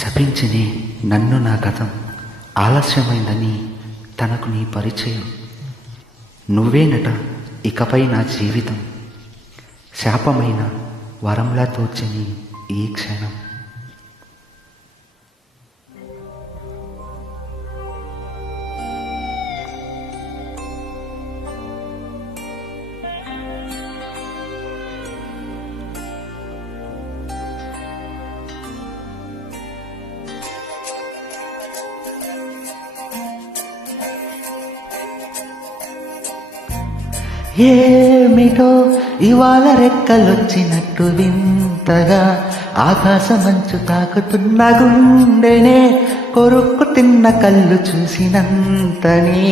శపించిని నన్ను నా గతం, ఆలస్యమైందని తనకు నీ పరిచయం. నువ్వేనట ఇకపై నా జీవితం, శాపమైన వరంలా తోచని ఈ క్షణం. ఏమిటో ఇవాళ రెక్కలొచ్చినట్టు వింతగా ఆకాశమంచు తాకుతున్న గుండెనే, కొరుక్కు తిన్న కళ్ళు చూసినంతని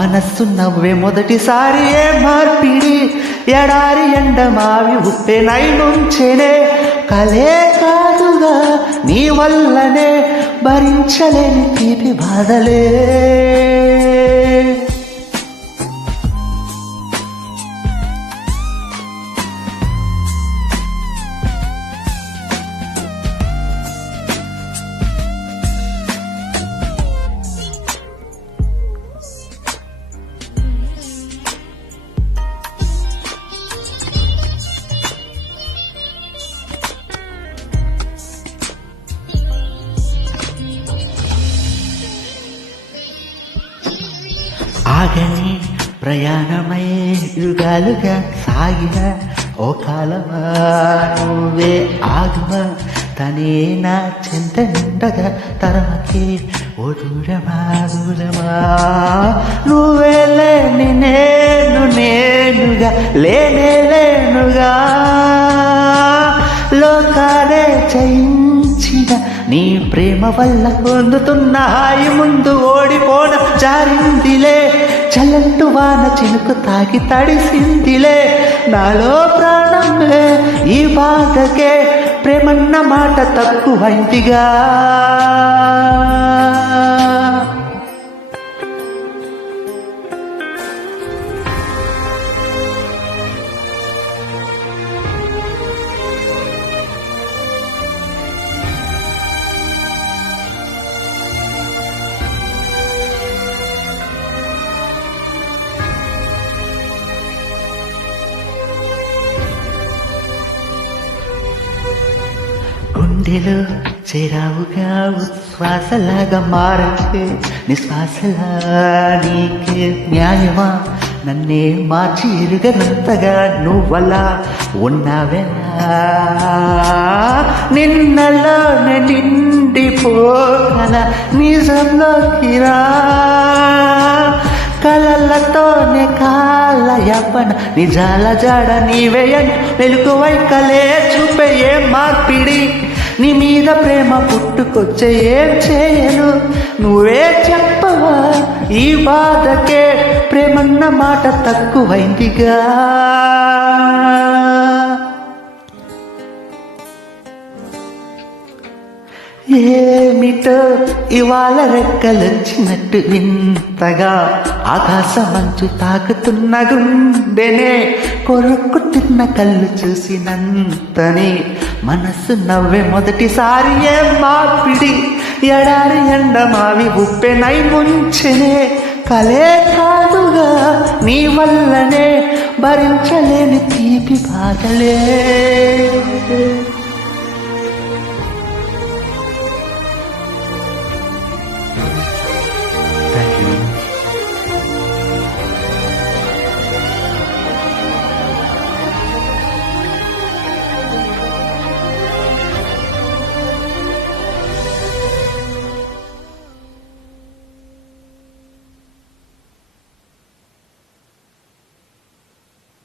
మనస్సు నవ్వే మొదటిసారి ఏ మార్పిడి, ఎడారి ఎండ మావి ఉప్పెనై నుంచెనే, కలే కాదుగా నీ వల్లనే భరించలేని తీపి బాధలే. ఆగని ప్రయాణమై యుగాలుగా సాగిన ఓ కాలమా, నువ్వే ఆగుమా తనే నా చింత నిండగా తరమకి ఓ దూరమా దూరమా, నువ్వే లేని నేను నేనుగా లేనే లేనుగా, లోకాలే జయించిన నీ ప్రేమ వల్ల పొందుతున్న హాయి ముందు ఓడిపోన జారిందిలే, చల్లంటు వాన చినుకు తాకి తడిసిందిలే, నాలో ప్రాణమే ఈ బాధకే ప్రేమన్న మాట తక్కువైందిగా. గుండెలో చేరావుగా ఉచ్ఛ్వాసలాగా మారంటే నిశ్వాసలా, నీకే న్యాయమా నన్నే మార్చి ఎరుగనంతగా నువ్వలా ఉన్నావెలా, నిన్నలోనే నిండిపోగల నిజంలోకి రా, కలలతోనే కాలయాపన నిజాల జాడ నీవేయని వెలుగువై కలే చూపే ఏ మార్పిడి, నీ మీద ప్రేమ పుట్టుకొచ్చే ఏం చేయను నువ్వే చెప్పవా, ఈ బాధకే ప్రేమన్న మాట తక్కువైందిగా. ఏమిటో ఇవాళ రెక్కలొచ్చినట్టు వింతగా ఆకాశమంచు తాకుతున్న గుండెనే, కొరుక్కు తిన్న కళ్ళు చూసినంతని మనస్సు నవ్వే మొదటిసారి ఏ మార్పిడి, ఎడారి ఎండ మావి ఉప్పెనై ముంచెనే, కలే కాదుగా నీ వల్లనే భరించలేని తీపి బాధలే.